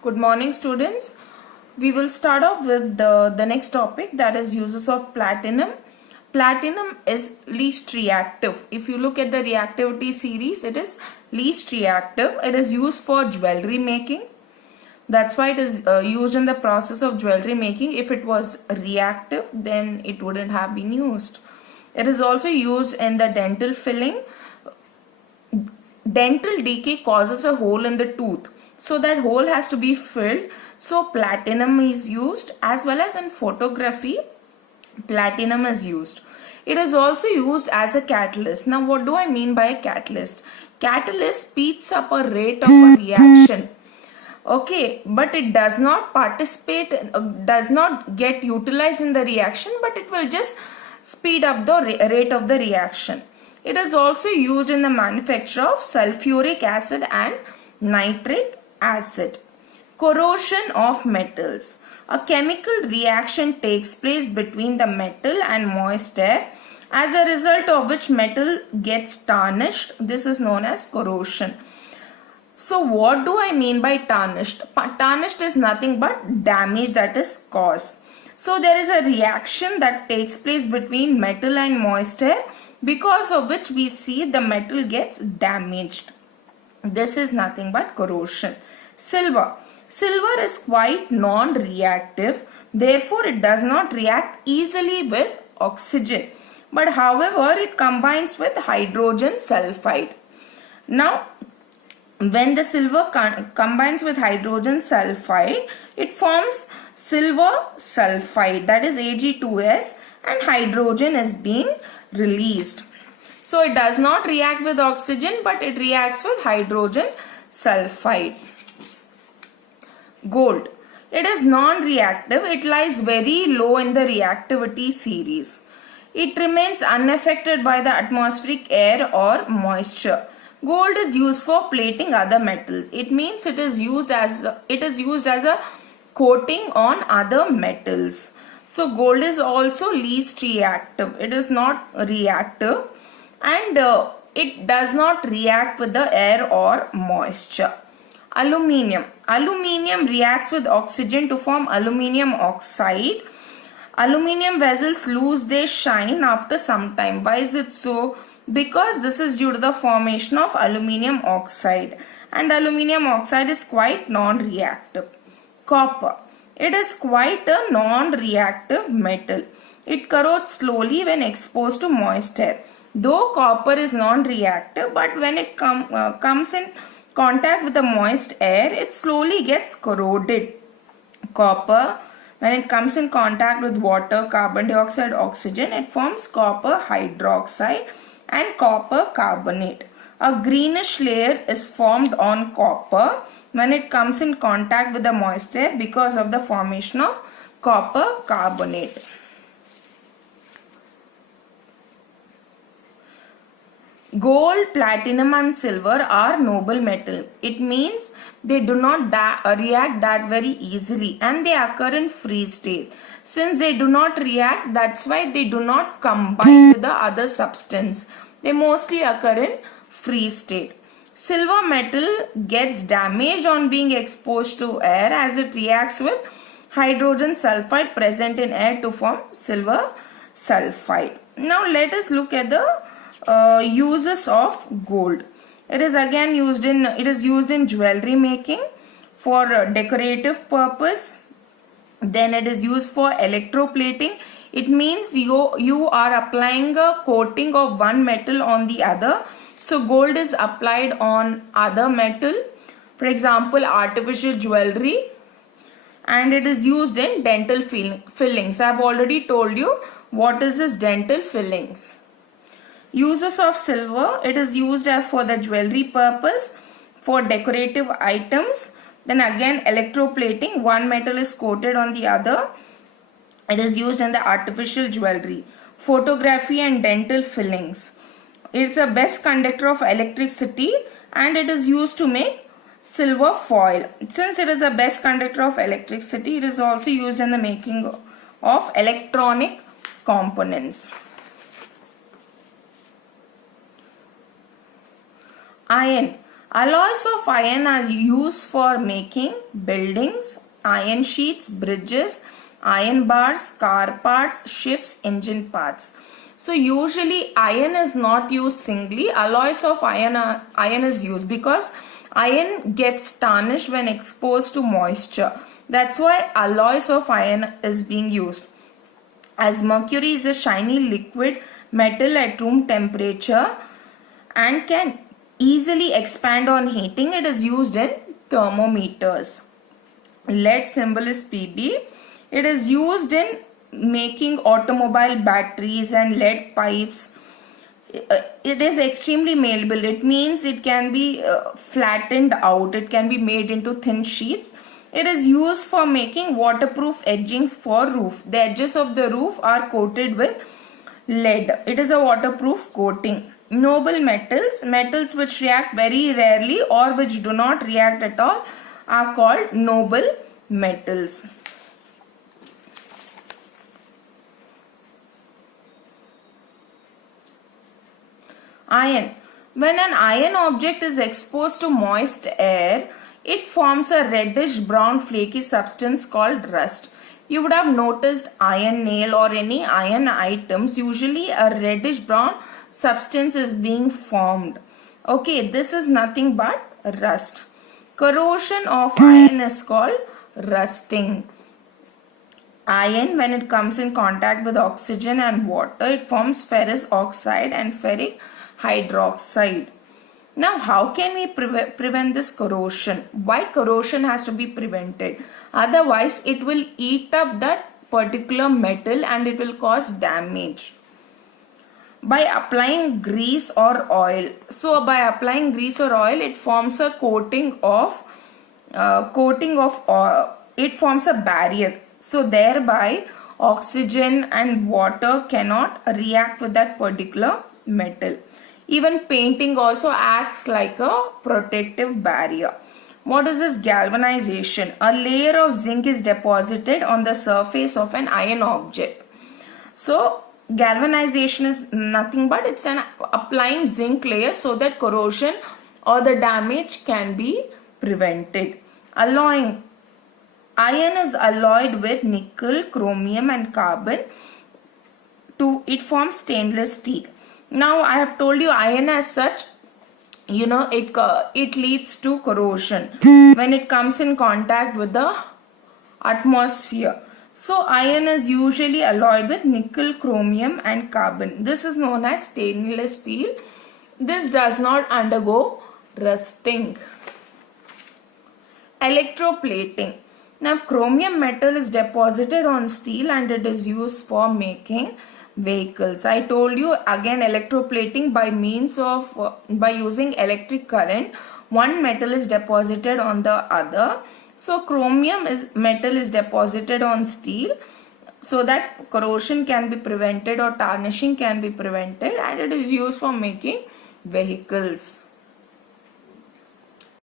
Good morning, students. We will start off with the next topic, that is uses of platinum. Platinum is least reactive. If you look at the reactivity series, it is least reactive. It is used for jewelry making. That's why it is used in the process of jewelry making. If it was reactive, then it wouldn't have been used. It is also used in the dental filling. Dental decay causes a hole in the tooth, so that hole has to be filled. So platinum is used, as well as in photography platinum is used. It is also used as a catalyst. Now what do I mean by a catalyst? Catalyst speeds up a rate of a reaction, okay, but it does not participate, does not get utilized in the reaction, but it will just speed up the rate of the reaction. It is also used in the manufacture of sulfuric acid and nitric acid. Corrosion of metals. A chemical reaction takes place between the metal and moist air, as a result of which metal gets tarnished. This is known as corrosion. So what do I mean by tarnished? Tarnished is nothing but damage that is caused. So there is a reaction that takes place between metal and moist air, because of which we see the metal gets damaged. This is nothing but corrosion. Silver. Silver is quite non-reactive, therefore it does not react easily with oxygen. But however, it combines with hydrogen sulfide. Now, when the silver combines with hydrogen sulfide, it forms silver sulfide, that is Ag2S, and hydrogen is being released. So it does not react with oxygen, but it reacts with hydrogen sulfide. Gold. It is non-reactive. It lies very low in the reactivity series. It remains unaffected by the atmospheric air or moisture. Gold is used for plating other metals. It means it is used as a coating on other metals. So gold is also least reactive. It is not reactive, and it does not react with the air or moisture. Aluminium. Aluminium reacts with oxygen to form aluminium oxide. Aluminium vessels lose their shine after some time. Why is it so? Because this is due to the formation of aluminium oxide, and aluminium oxide is quite non-reactive. Copper. It is quite a non-reactive metal. It corrodes slowly when exposed to moist air. Though copper is non-reactive, but when it comes in contact with the moist air, it slowly gets corroded. Copper, when it comes in contact with water, carbon dioxide, oxygen, it forms copper hydroxide and copper carbonate. A greenish layer is formed on copper when it comes in contact with the moist air because of the formation of copper carbonate. Gold, platinum and silver are noble metal. It means they do not react that very easily, and they occur in free state. Since they do not react, that's why they do not combine with the other substance. They mostly occur in free state. Silver metal gets damaged on being exposed to air, as it reacts with hydrogen sulfide present in air to form silver sulfide. Now let us look at the uses of gold. It is again used in jewelry making for decorative purpose. Then it is used for electroplating. It means you are applying a coating of one metal on the other. So gold is applied on other metal, for example artificial jewelry, and it is used in dental fillings. I have already told you what is this dental fillings. Uses of silver. It is used for the jewelry purpose, for decorative items. Then again electroplating, one metal is coated on the other. It is used in the artificial jewelry. Photography and dental fillings. It is the best conductor of electricity, and it is used to make silver foil. Since it is the best conductor of electricity, it is also used in the making of electronic components. Iron. Alloys of iron are used for making buildings, iron sheets, bridges, iron bars, car parts, ships, engine parts. So usually iron is not used singly. Alloys of iron is used because iron gets tarnished when exposed to moisture. That's why alloys of iron is being used. As mercury is a shiny liquid metal at room temperature and can easily expand on heating, it is used in thermometers. Lead symbol is Pb. It is used in making automobile batteries and lead pipes. It is extremely malleable. It means it can be flattened out. It can be made into thin sheets. It is used for making waterproof edgings for roof. The edges of the roof are coated with lead. It is a waterproof coating. Noble metals, metals which react very rarely or which do not react at all, are called noble metals. Iron. When an iron object is exposed to moist air, it forms a reddish brown flaky substance called rust. You would have noticed iron nail or any iron items, usually a reddish brown substance is being formed. Okay, this is nothing but rust. Corrosion of iron is called rusting. Iron, when it comes in contact with oxygen and water, it forms ferrous oxide and ferric hydroxide. Now, how can we prevent this corrosion? Why corrosion has to be prevented? Otherwise, it will eat up that particular metal and it will cause damage. By applying grease or oil. So, by applying grease or oil, it forms a coating of oil. It forms a barrier. So, thereby, oxygen and water cannot react with that particular metal. Even painting also acts like a protective barrier. What is this galvanization? A layer of zinc is deposited on the surface of an iron object. So galvanization is nothing but it's an applying zinc layer so that corrosion or the damage can be prevented. Alloying. Iron is alloyed with nickel, chromium and carbon. It forms stainless steel. Now I have told you iron as such, it leads to corrosion when it comes in contact with the atmosphere. So iron is usually alloyed with nickel, chromium and carbon. This is known as stainless steel. This does not undergo rusting. Electroplating. Now chromium metal is deposited on steel and it is used for making vehicles. I told you again, electroplating by using electric current, one metal is deposited on the other. So chromium metal is deposited on steel so that corrosion can be prevented or tarnishing can be prevented, and it is used for making vehicles.